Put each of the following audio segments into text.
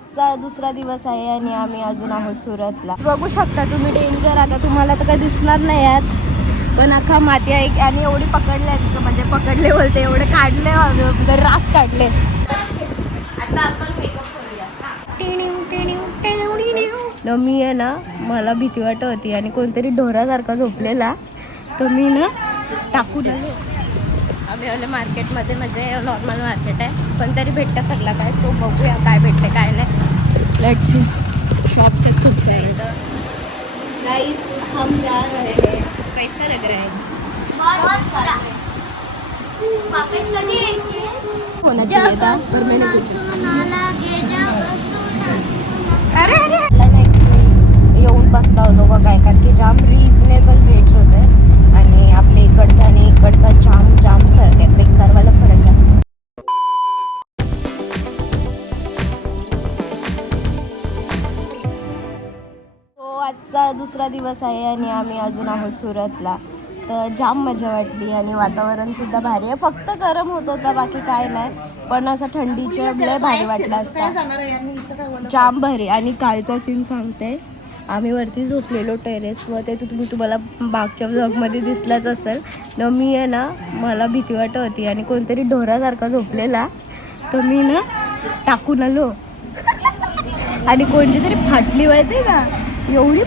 आजचा दुसरा दिवस आहे आणि आम्ही अजून आहोत सुरतला. बघू शकता तुम्ही डेंजर. आता तुम्हाला तर काही दिसणार नाही यात, पण अख्खा माती आहे आणि एवढी पकडले म्हणजे पकडले बोलते एवढे काढले रास काढले. आता आपण मेकअप करूया. मी आहे ना, मला भीती वाटत होती आणि कोणतरी ढोरासारखा झोपलेला, तर मी ना टाकून आलो. आम्ही आले मार्केटमध्ये, म्हणजे नॉर्मल मार्केट आहे पण तरी भेटतं सगळं काय, तो बघूया काय भेटते काय नाही. Let's see. शॉप्स आहेत खूप सारे. गाइस हम जा रहे हैं. कैसा लग रहा है? होना चाहिए था पर मैंने कुछ अरे येऊन पस्तावलो का काय, कारण की जाम रिजनेबल रेट्स होते आणि आपल्या इकडचा आणि इकडचा जाम फरक आहे, बेकारवाला फरक आहे. तो आजचा दुसरा दिवस आहे आणि आम्ही अजून आहोत सुरतला. तर जाम मजा वाटली आणि वातावरणसुद्धा भारी आहे. फक्त गरम होत होता, बाकी काय नाही, पण असं थंडीच्या लय भारी वाटलं असतं, जाम भारी. आणि कालचा सीन सांगते, आम्ही वरती झोपलेलो टेरेसवर, ते तुम्हाला मागच्या व्लॉगमध्ये दिसलाच असेल ना. मी आहे ना, मला भीती वाटत होती आणि कोणतरी ढोरासारखा झोपलेला, तर मी ना टाकून आलो आणि कोणची तरी फाटली माहिती का, एवढी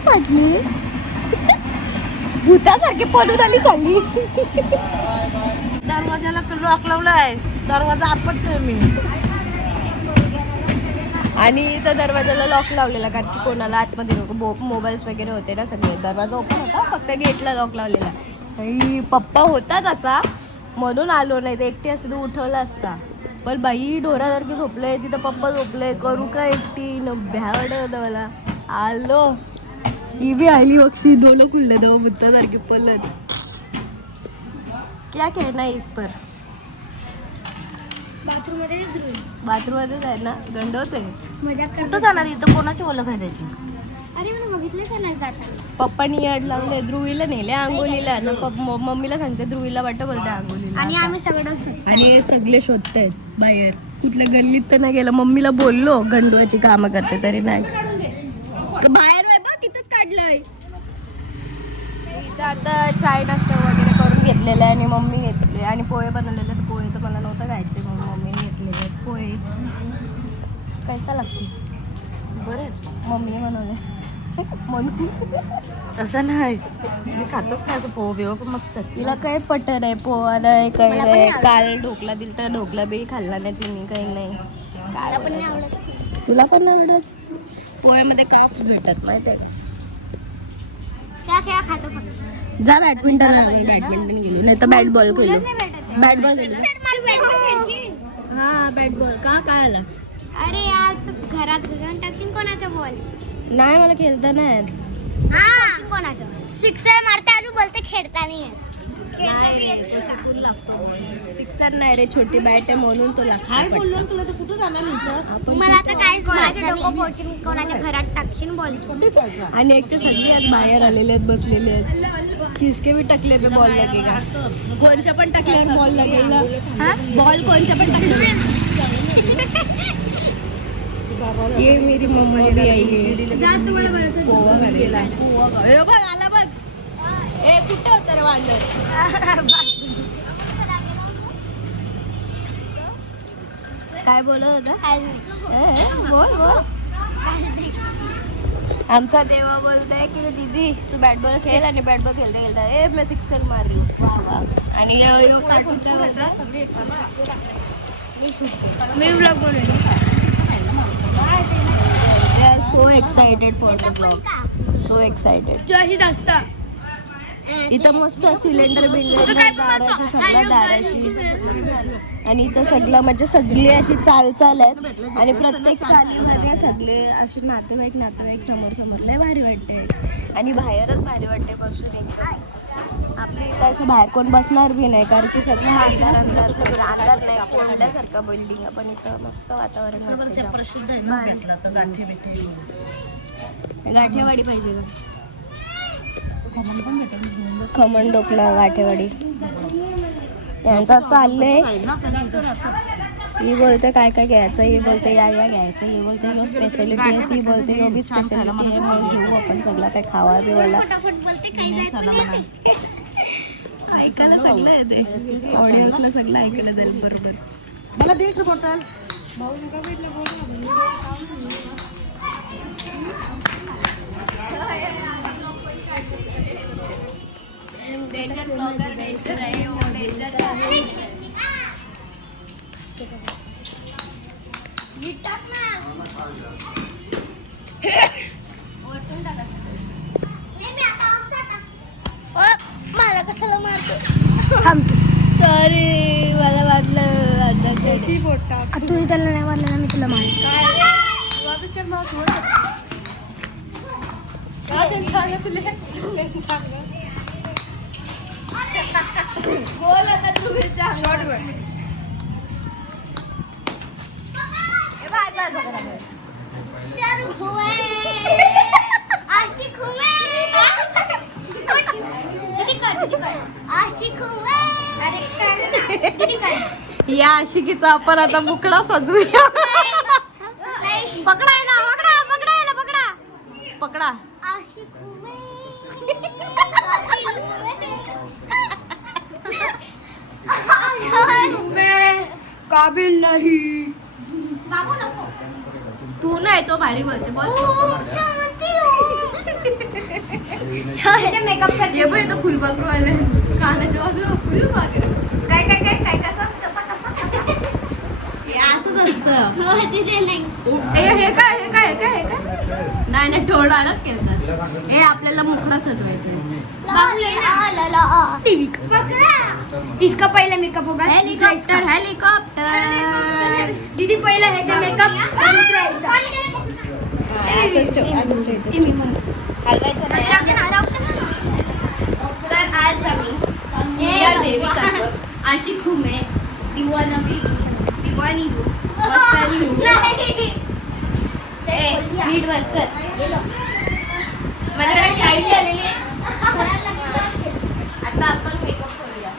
फाटली भूतासारखी पडून आली खाली. दरवाजाला लॉक लावलाय, दरवाजा आपटतोय मी. आणि त्या दरवाजाला लॉक लावलेला, कारण की कोणाला आतमध्ये मोबाईल्स वगैरे होते ना सगळे. दरवाजा ओपन होता, फक्त गेटला लॉक लावलेला. आणि पप्पा होता तसा म्हणून आलो, नाही तर एकटी असते तर उठवला असता. पण बाई ढोरासारखी झोपले तिथं, पप्पा झोपले, करू का एकटी न, भ्या वाटत होतं मला. आलो ती बी आली बक्षी, डोलं खुललं दवा भुतासारखी पलत. क्या कहना है इस पर? बाथरूममध्येच आहे ना, गंडवते. कुठं जाणार इथं, कोणाची ओळख आहे त्याची? अरे मी बघितलं का नाही जाता. पप्पानी याड लावले, ध्रुवीला नेले आंघोलीला ना. मम्मीला सांगते ध्रुवीला वाटतं बोलते आंघोलीला. आणि आम्ही सगळं आणि हे सगळे शोधतायत बाहेर, कुठल्या गल्लीत तर नाही गेलं. मम्मीला बोललो गंडवाची कामं करते तरी नाही, बाहेर आहे बा तिथंच काढलंय. इथं आता चाय नाश्ता वगैरे करून घेतलेला आहे आणि मम्मी घेतले आणि पोहे बनवलेले. तर पोहे तर मला नव्हतं खायचे, म्हणून मम्मीने घेतलेले पोहे. कैसा लागते? बरं मम्मीने बनवले म्हणून. तसं नाही, मी खातच नाही असं पोहे बिव, पण मस्त. तिला काय पटर आहे, पोहा नाही काही नाही. काल ढोकला दिल तर ढोकला बी खाल्ला नाही तिने, काही नाही. तुला पण नाही आवडत? पोह्यामध्ये काप्स भेटत माहिती आहे त्या खेळा खातो फक्त. जा बॅडमिंटन गेलो, नाही तर बॅट बॉल खेळलो. बॅट बॉल खेळलो. हा बॅट बॉल का काय आला? अरे यार तू घरात घेऊन टाकशील कोणाचा बॉल? नाही मला खेळता नाही. हा कोणाचं सिक्सर मारते आणि बोलते खेळता नाही येत. सिक्सर नाही रे, छोटी बॅट आहे म्हणून तो लागतो. काय बोललो तुला, तर कुठं जाणार इथं? मला आता काय कोणाचे डोकं फोडशील, कोणाच्या घरात टाकशील बॉल. आणि एक तर सगळी आज बाहेर आलेले आहेत, बसलेले आहेत. किसके भी टकले पे बॉल लगेगा, कोणच्या पण टकल्यावर बॉल लागेल ना. बॉल कोणच्या पण टकल्यावर. ये मेरी मम्मा भी आई है. पोहा खायला. हे बघ आला बघ. ए कुठे होतं रे वांडर? काय बोलत होता? बोल. आमचा देवा बोलताय की दीदी तू बॅट बॉल खेळ, आणि बॅट बॉल खेळता खेळता ए मी सिक्सर मारली. आणि कार्टून काय बोलता, मी ब्लॉग बनवले. They are so excited for the vlog. So excited. तू अशीच असतं. इथं मस्त सिलेंडर बिलेंडर दाराशी, सगळं दाराशी. आणि इथं सगळं म्हणजे सगळी अशी चाल आहेत आणि प्रत्येक चालीमध्ये सगळे अशी नातेवाईक समोर लय भारी वाटते. आणि बाहेरच भारी वाटते बसून एकदम. आपल्या इथं असं बाहेर कोण बसणार बी नाही, कारण की सगळं अंधार नाही, कोंडल्यासारखं बिल्डिंग. पण इथं मस्त वातावरण वाटतं. प्रसिद्ध आहे ना भेटलं तर गाठी भेटे. गाठेवाडी पाहिजे का? खमण ढोकला गाठेवाडी यांचा चाललंय. ही बोलते काय काय घ्यायचं, ही बोलते या घ्यायचं, ही बोलते यो स्पेशालिटी आहे, ती बोलते यो बी स्पेशालिटी आहे, मग घेऊ आपण सगळं काय खावा बिवायला. फटाफट बोलते काही ऐकायला सगळं येते, ऑडियन्सला सगळं ऐकायला जाईल बरोबर. मला दे इकडे बॉटल. डेंजर ब्लॉगर, डेंजर आहे, डेंजर आहे. मला कशाला मारतो? सॉरी, मला वाटलं तू त्याला नाही मारलं ना, मी तुला मारेन. बोल आता तुम्ही सांग. या आशिकीचा आपण आता मुकडा सजूया. पकडायला पकडा पकडायला पकडा पकडा. काबिल नाही. तू नाही, तो भारी बोलते. मेकअप करते बघ, इथं फुल बघू आले कानाच्या बाजूला फुल बाजू. काय काय काय काय कसं हे असंच असतं. हे काय हे काय हे काय हे काय नाही नाही, थोडं अलग केलं. हे आपल्याला मुखडा सजवायचा. इसका पहिला मेकअप होगा. Helicopter helicopter. दीदी पहिला ह्याचा मेकअप हलवायचं नाही. तर आज आम्ही या देविकाचं आशिक हूँ मैं, दीवाना भी दीवानी हूँ, मस्तानी हूँ. नीट बसतं. माझ्याकडे क्लाइंट आलेली आहे. आता आपण मेकअप करूया.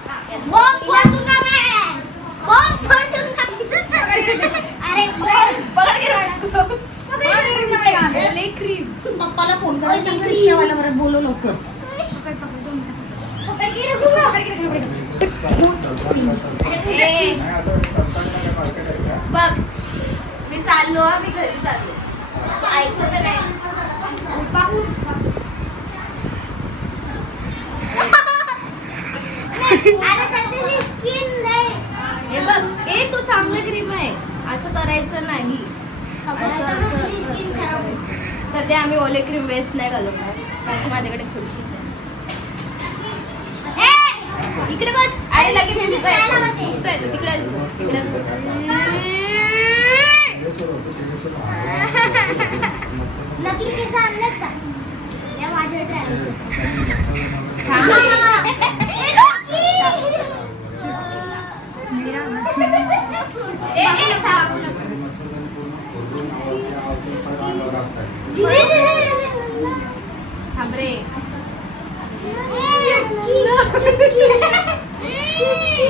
पप्पाला फोन करायचं, रिक्षावाल्या बरं बोलव लवकर. बघ मी चाललो, मी घरी चाललो. ऐकतो तर नाही. हे बघ, ए तू चांगलं क्रीम आहे, असं करायचं नाही. सध्या आम्ही ओले क्रीम वेस्ट नाही घालवणार, कारण माझ्याकडे थोडीशी इकडे बस. अरे लगेच तिकडे नकली केस आणलेत का? या माझ्या थांब रे.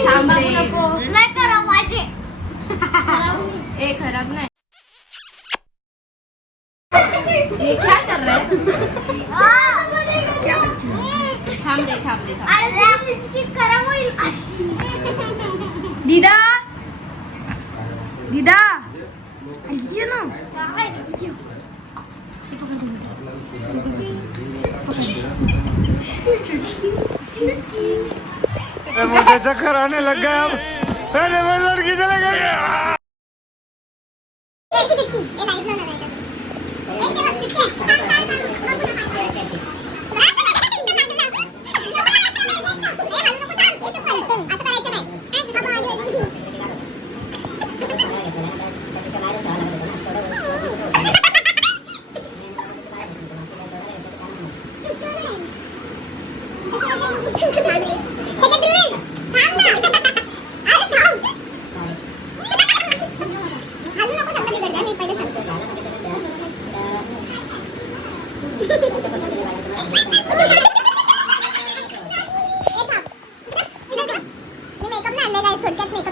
थांब रे. नाही करा माझे. ए खराब नाही. ये क्या कर रहा है? थांब दे थांब दे थांब. अरे लिपस्टिक खराब होईल. दीदा दीदा ये ना. मुझे चक्कर आने लग गया. अब अरे मैं लड़की चले गई.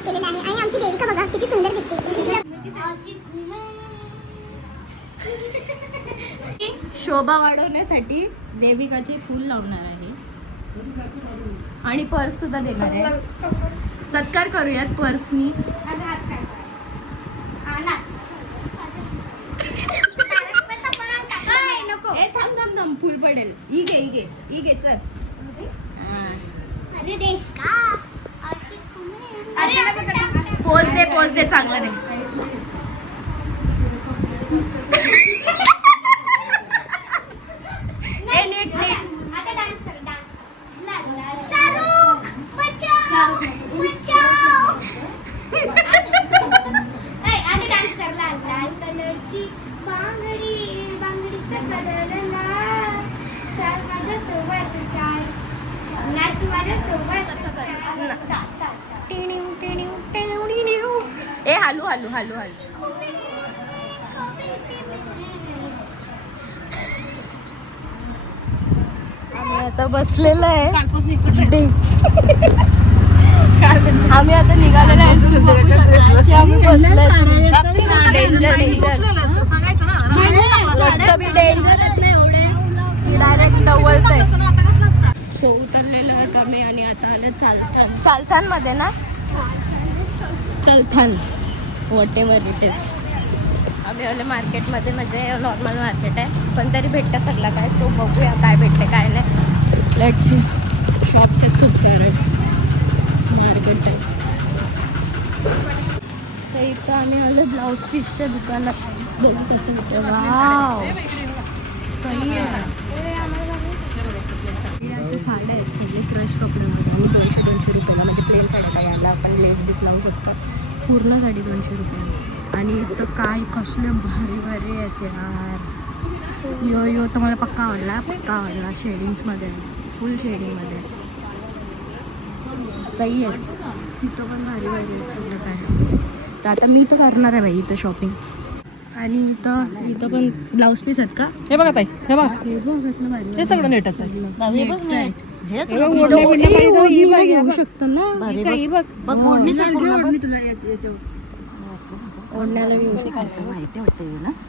मेकअप शोभा वाढवण्यासाठी देविकाचे फूल लावणार आहे आणि पर्स सुद्धा देणार आहे. सत्कार करूयात पर्सनी. ए थांब थांब थांब, फुल पडेल. ही घे चल. अरे देश का पोज दे चांगलं दे. नीट आता डान्स कर. शाहरुख बचाओ बचाओ. आता डान्स कर. लाल लाल कलरची बांगडीचा कलर लाल. चाल माझ्या सोबत चाल. नाच माझ्या सोबत. कसं कर? चाल चाल ए हालू. आम्ही आता बसलेलो आहे. आम्ही आता निघालेलो आहे. आम्ही बसलोय. रस्ता बी डेंजर आहेत ना एवढे की डायरेक्ट डवलतंय. सो उतरलेलो आहेत आम्ही आणि आता आलं चालथान मध्ये ना. Chalthan what ever it is. आम्ही आले मार्केटमध्ये, म्हणजे नॉर्मल मार्केट आहे पण तरी भेटतं सगळं काय. तो बघूया काय भेटते काय नाही. Let's see. शॉप्स आहेत खूप सारे. मार्केट आहे. तर इथं आम्ही आलो ब्लाऊज पीसच्या दुकानात. बघू कसं होतं. वाव सही आहे. अशा साड्या आहेत सगळी क्रश कपड्यामध्ये आणि 200 रुपयाला, म्हणजे प्लेन साड्या यायला आपण लेस बीस लावू शकतो. पूर्ण साडी 200 रुपये. आणि इथं काय कसले भारी भारी आहेत यार. यो तर मला पक्का आवडला. शेडिंग्समध्ये, फुल शेडिंगमध्ये सही आहे. तिथं पण भारी भारी आहे सगळं काय. तर आता मी तर करणार आहे बाई इथं शॉपिंग. आणि इथं पण ब्लाऊज पीस आहेत का? हे बघा ताई, हे बघा कसलं भारी. ते सगळं नेटच आहे. येऊ शकतं ना. ओढण्याला येऊ शकतो.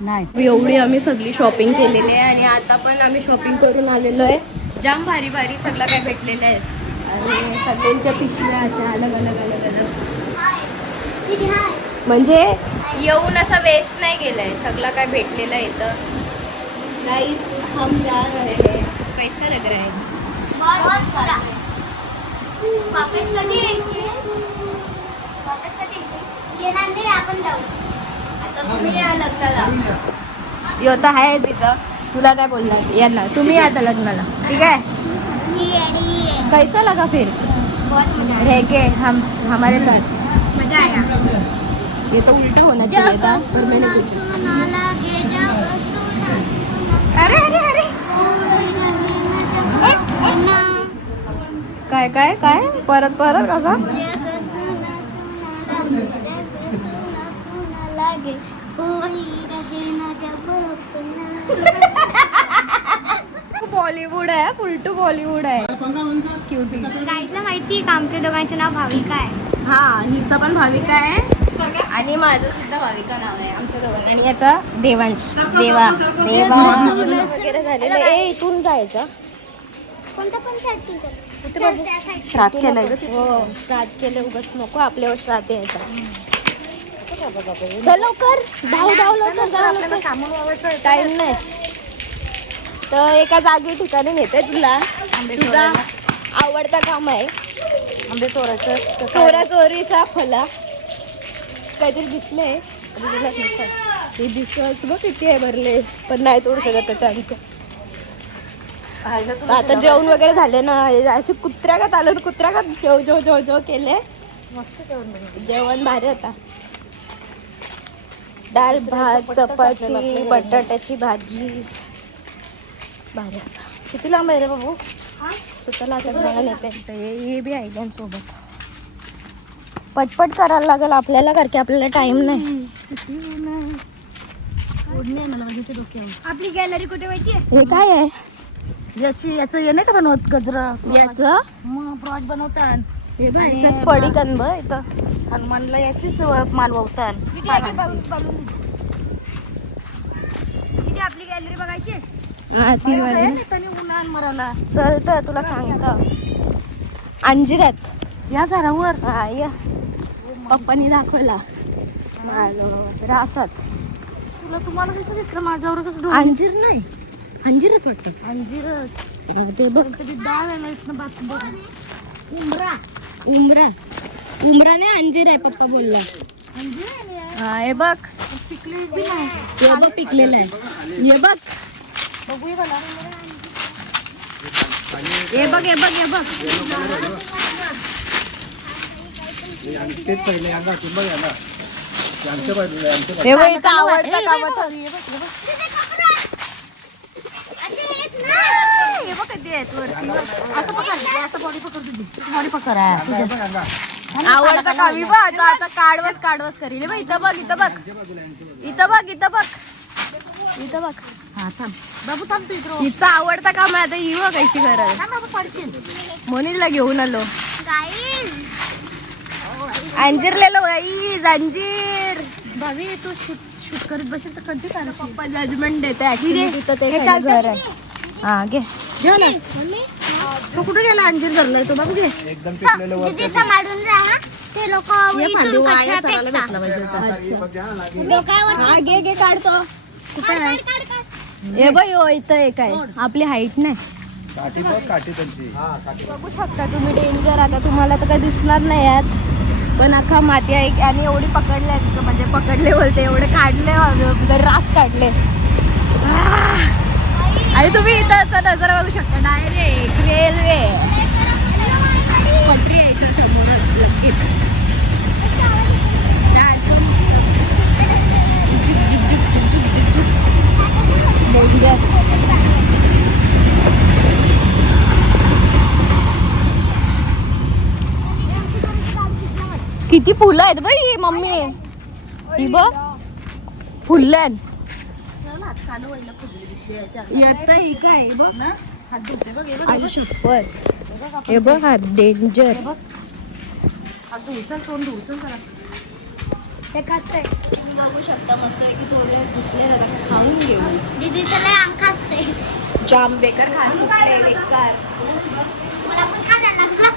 नाही एवढी आम्ही सगळी शॉपिंग केलेली आहे आणि आता पण आम्ही शॉपिंग करून आलेलो आहे. जाम भारी भारी सगळं काय भेटलेलं आहे आणि सगळ्यांच्या पिशव्या अशा अलग अलग. म्हणजे येऊन असं वेस्ट नाही गेलंय. सगळं काय भेटलेलं आहे इथं. गाइस हम जा रहे हैं. कैसा लग रहा है? बहुत सारा. वापस कधी यायची? येणार नाही आपण जाऊ. आता तुम्ही या लग्नाला. यो तर आहे तिथं. तुला काय बोलणार यांना? तुम्ही या आता लग्नाला. ठीक आहे. कैसा लगा फिर? बहुत मजा रह के हमारे साथ? मजा आया. ये तो उल्टा होना चाहिए था पर मैंने कुछ. अरे काय परत कसा? बॉलिवूड आहे. फुलटू बॉलिवूड आहे. क्यूटी. गाईडला माहिती आहे का आमच्या दोघांचं नाव भाविका आहे. हा, हिचं पण भाविका आहे आणि माझं सुद्धा भाविका नाव आहे आमच्या दोघांना. आणि याचा देवांश. देवा वगैरे झालेलं. ए इथून जायचं. कोणतं पण श्राद्ध केलंय हो, श्राद्ध केले उगाच नको आपल्यावर श्राद्ध यायचा. चल लवकर धाव लवकर. सामान वावायचं टाइम नाही. तर एका जागी ठिकाणी नेते तुला. तुझा आवडता काम आहे आंबे चोरायचं. चोरीचा फला. काहीतरी दिसले हे दिसतोच बघ किती आहे भरले पण नाही तोडू शकत त्यांचं. आता जेवण वगैरे झाले ना. असे कुत्र्या का आलं. कुत्र्या का जेव केले. मस्त जेवण भारी होता. डाळ भात चपाती बटाट्याची भाजी भारी होता. किती लांब आहे रे बाबू? सुचाला आता मला नेते. हे बी आहे त्यांच्यासोबत. पटपट करायला लागेल आपल्याला कारण की आपल्याला टाइम नाही. आपली गॅलरी कुठे माहिती आहे? हे काय आहे? याचं हे नाही का बनवत गजरा याचं मग ब्रॉच बनवतात. पडी कन इथं हनुमानला याचीच माल वावतात. आपली गॅलरी बघायची हा ती वाली ना. त्यांनी उन्हाळ मराला चल तर तुला सांगतो अंजिरात या झाडावर हा या पप्पानी दाखवला रासात. तुला तुम्हाला कसं दिसलं माझ्यावर कसं अंजीर नाही अंजीरच वाटतं. अंजीर ते बघ कधी डाळ आला इथनं बात बघ उमरा उमरा उमरा नाही अंजीर आहे पप्पा बोलला. हा हे बघ पिकले बी नाही हे बघ पिकलेलं आहे. हे बघ बघूया मला हे बघ हे बघ हे बघ तेच पहिले अंगा बघ ना आमच्या बाजूला आमच्या हे बघ हिचा आवडता कामात हे बघ कधी आहेत वरती असं पकड असं बॉडी पकड तुझी बॉडी पकड आहे बघ अंगा आवडता कामी बघ आता काढवस काढवस करील बघ इथं बघ इथं बघ इथं बघ इथं बघ इथं बघ. हा थांब बाबू थांब तू इकडं हिचा आवडता काम आहे आता ही बघ कशी गरज थांब बाबू पडशील मोनीला घेऊन आलो. गाईज अंजीरलेलो गाईज अंजीर. भाभी तू शूट करत बसेल तर कधी काढशील पप्पा जजमेंट देते ऍक्च्युली तिथं ते खाली घर आहे. हा घे घे ना तू कुठे गेला अंजीर धरलाय तो बाबू घे एकदम पिकलेलं वर दीदी सांभाळून राहा ते लोक ये फांदी वाया सराला भेटला पाहिजे होता. हा घे घे काढतो. कुठे आहे हे बघ हो इथं एक आहे आपली हाईट नाही. काठी बघ काठी त्यांची हा काठी बघू शकता तुम्ही डेंजर. आता तुम्हाला तर काही दिसणार नाही यात पण अख्खा माती आहे आणि एवढी पकडले तिथं म्हणजे पकडले बोलते एवढे काढले रास काढले. आणि तुम्ही इथं नजर बघू शकता डायरेक्ट रेल्वे पटरी आहे इथं समोरच लगेच. डेंजर. किती फुलं आहेत बाई मम्मी ही बघ फुलं येत ही काय बघ ना हात धुते बघ हे बघ आणि शूटर हे बघ हा डेंजर. हात धुचल तोंड धुचल जरा ते कसं तुम्ही बघू शकता मस्त आहे की थोडे दुखले जातात खाऊन घेऊ. दीदीचं लय अंक असते जाम बेकार खायला बेकार. मला पण खायला लागलं